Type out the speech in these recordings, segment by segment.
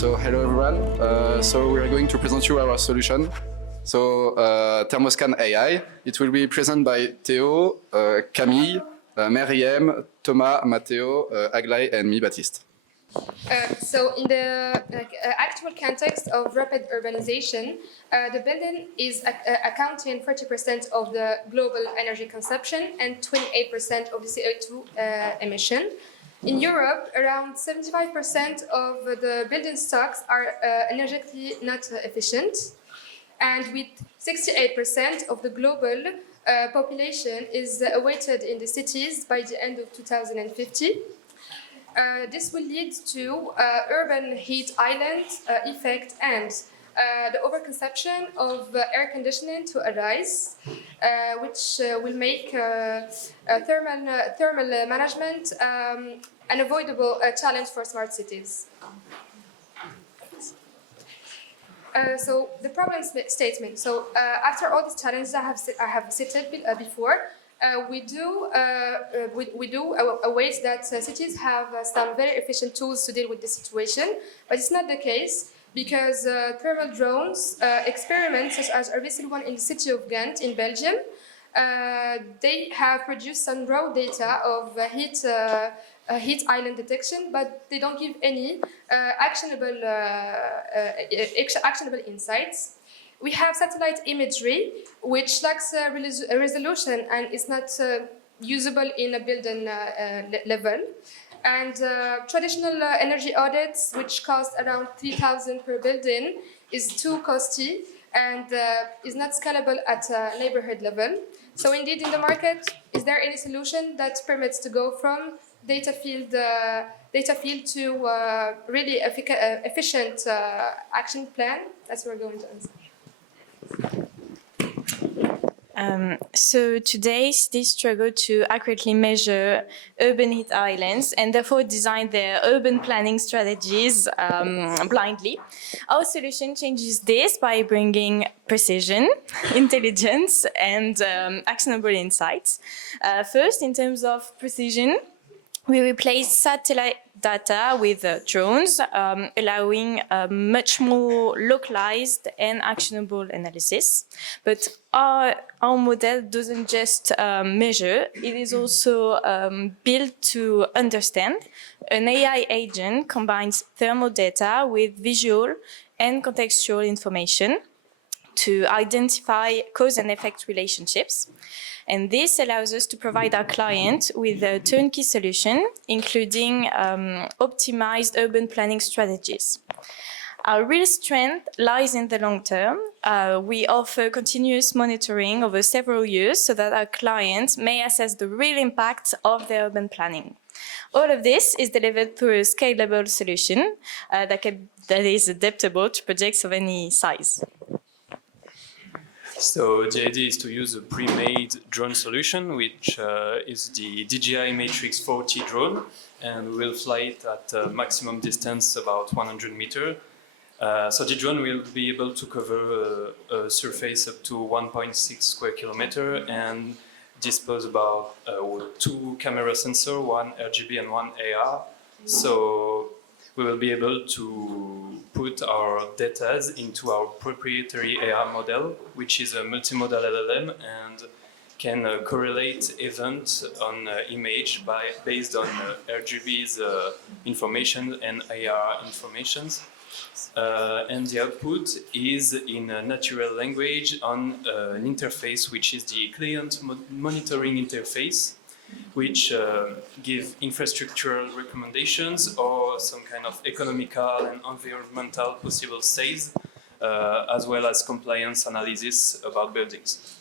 So hello everyone. So we are going to present you our solution. So Thermo Scan AI. It will be presented by Théo, Camille, Meriem, Thomas, Matteo, Aglaé, and me, Baptiste. So in the actual context of rapid urbanization, the building is accounting 40% of the global energy consumption and 28% of the CO2 emission. In Europe, around 75% of the building stocks are energetically not efficient, and with 68% of the global population is awaited in the cities by the end of 2050. This will lead to urban heat island effect and the overconsumption of air conditioning to arise, which will make thermal management an unavoidable challenge for smart cities. So the problem statement. So after all these challenges I have cited before, we do await that cities have some very efficient tools to deal with this situation, but it's not the case because thermal drones experiments such as a recent one in the city of Ghent in Belgium, they have produced some raw data of heat island detection, but they don't give any actionable insights. We have satellite imagery, which lacks a resolution and is not usable in a building level. And traditional energy audits, which cost around 3,000 per building, is too costly and is not scalable at a neighborhood level. So indeed, in the market, is there any solution that permits to go from data field to really efficient action plan? That's what we're going to answer. So today, cities struggle to accurately measure urban heat islands and therefore design their urban planning strategies blindly. Our solution changes this by bringing precision, intelligence, and actionable insights. First, in terms of precision, we replace satellite data with drones, allowing much more localized and actionable analysis. But our model doesn't just measure, it is also built to understand. An AI agent combines thermal data with visual and contextual information to identify cause and effect relationships. And this allows us to provide our client with a turnkey solution, including optimized urban planning strategies. Our real strength lies in the long term. We offer continuous monitoring over several years so that our clients may assess the real impact of their urban planning. All of this is delivered through a scalable solution that is adaptable to projects of any size. So the idea is to use a pre-made drone solution, which is the DJI Matrix 40 drone, and we will fly it at a maximum distance about 100 meters. So the drone will be able to cover a surface up to 1.6 square kilometers and dispose about 2 camera sensors, 1 RGB and 1 AR. So we will be able to put our data into our proprietary AR model, which is a multimodal LLM and can correlate events on image based on RGB's information and AR informations. And the output is in a natural language on an interface, which is the client monitoring interface, which give infrastructural recommendations or some kind of economical and environmental possible saves, as well as compliance analysis about buildings.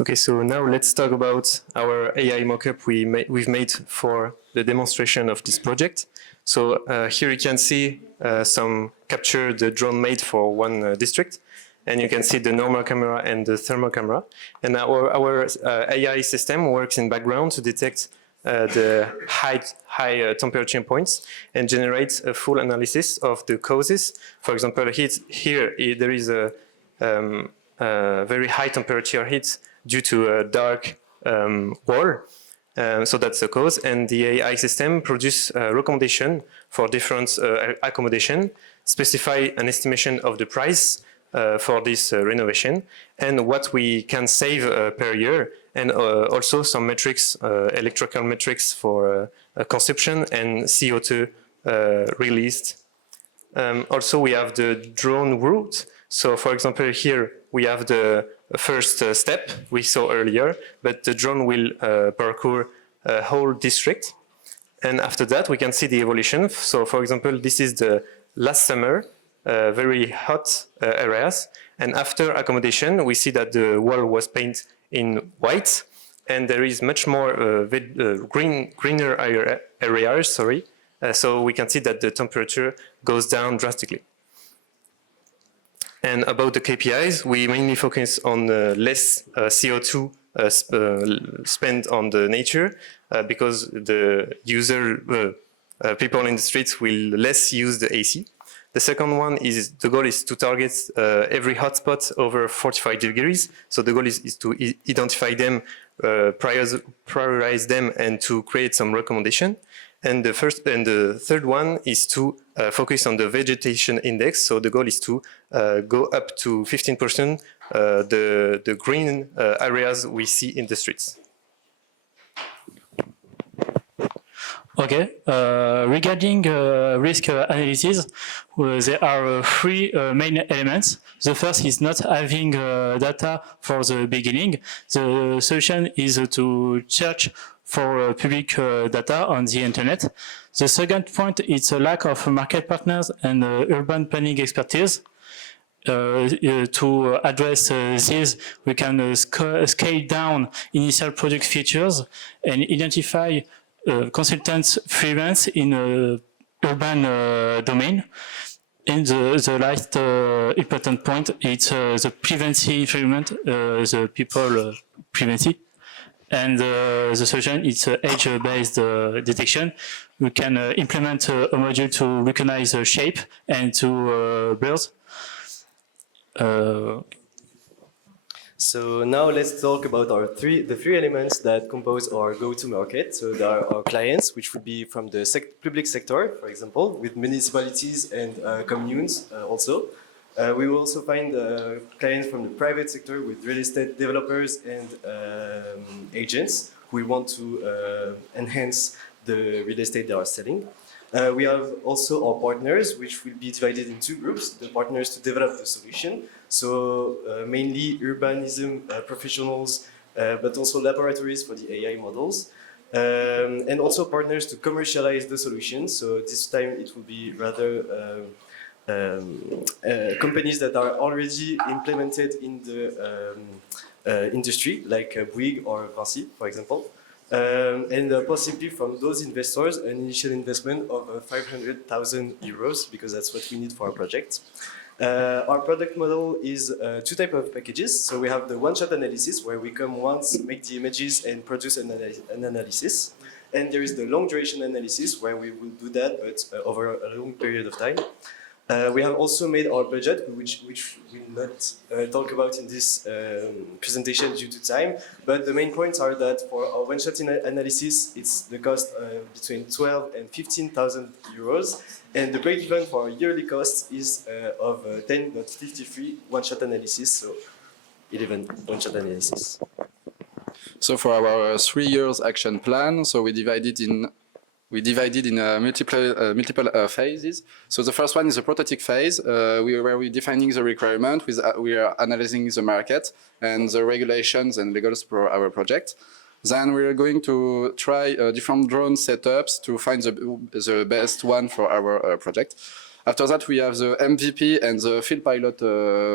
Okay, so now let's talk about our AI mockup we've made for the demonstration of this project. So here you can see some capture the drone made for one district. And you can see the normal camera and the thermal camera. And our AI system works in background to detect the high temperature points and generates a full analysis of the causes. For example, here there is a very high temperature heat due to a dark wall. So that's the cause, and the AI system produce recommendation for different accommodation, specify an estimation of the price for this renovation, and what we can save per year, and also some metrics, electrical metrics for consumption and CO2 released. Also, we have the drone route. So, for example, here we have the first step we saw earlier, but the drone will parkour a whole district. And after that, we can see the evolution. So, for example, this is the last summer, very hot areas. And after accommodation, we see that the wall was painted in white, and there is much more greener areas. Sorry. So we can see that the temperature goes down drastically. And about the KPIs, we mainly focus on less CO2 spent on the nature because the people in the streets will less use the AC. The second one is the goal is to target every hotspot over 45 degrees. So the goal is to identify them, prioritize them, and to create some recommendation. And the third one is to focus on the vegetation index. So the goal is to go up to 15% the green areas we see in the streets. Okay. Regarding risk analysis, there are three main elements. The first is not having data for the beginning. The solution is to search for public data on the internet. The second point is a lack of market partners and urban planning expertise. To address this, we can scale down initial product features and identify consultants freelance in urban domain. And the last important point is the preventive environment, the people preventive. And the solution is age-based detection. We can implement a module to recognize the shape and to blurs. So now let's talk about the three elements that compose our go-to-market. So there are our clients, which would be from the public sector, for example, with municipalities and communes also. We will also find clients from the private sector with real estate developers and agents who want to enhance the real estate they are selling. We have also our partners, which will be divided in two groups, the partners to develop the solution. So mainly urbanism professionals, but also laboratories for the AI models. And also partners to commercialize the solution. So this time it will be rather companies that are already implemented in the industry, like Bouygues or Vinci, for example. And possibly from those investors, an initial investment of 500,000 euros, because that's what we need for our project. Our product model is two types of packages. So we have the one-shot analysis, where we come once, make the images, and produce an analysis. And there is the long duration analysis, where we will do that, but over a long period of time. We have also made our budget, which we will not talk about in this presentation due to time. But the main points are that for our one-shot analysis, it's the cost between 12 and 15,000 euros. And the break-even for our yearly cost is of 10.53 one-shot analysis, so 11 one-shot analysis. So for our 3 years action plan, so we divided in multiple phases. So the first one is the prototype phase, where we're defining the requirement, we are analyzing the market and the regulations and legals for our project. Then we're going to try different drone setups to find the best one for our project. After that, we have the MVP and the field pilot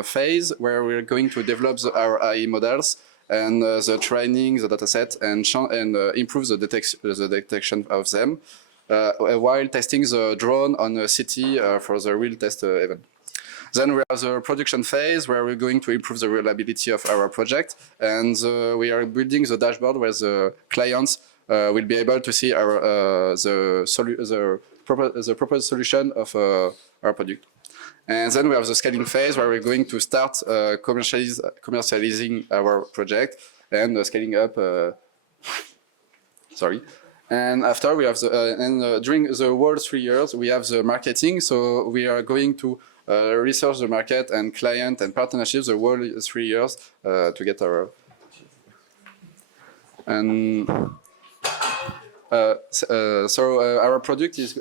phase, where we're going to develop our AI models and the training, the dataset, and improve the detection of them, while testing the drone on a city for the real test event. Then we have the production phase, where we're going to improve the reliability of our project, and we are building the dashboard where the clients will be able to see the proposed solution of our product. And then we have the scaling phase, where we're going to start commercializing our project and scaling up Sorry. And after we have during the whole 3 years, we have the marketing. So we are going to research the market and client and partnerships the whole 3 years to get our. And our product is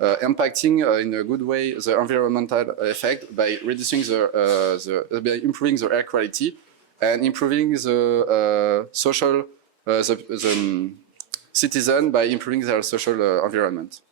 impacting in a good way the environmental effect by reducing by improving the air quality and improving the social the citizen by improving their social environment.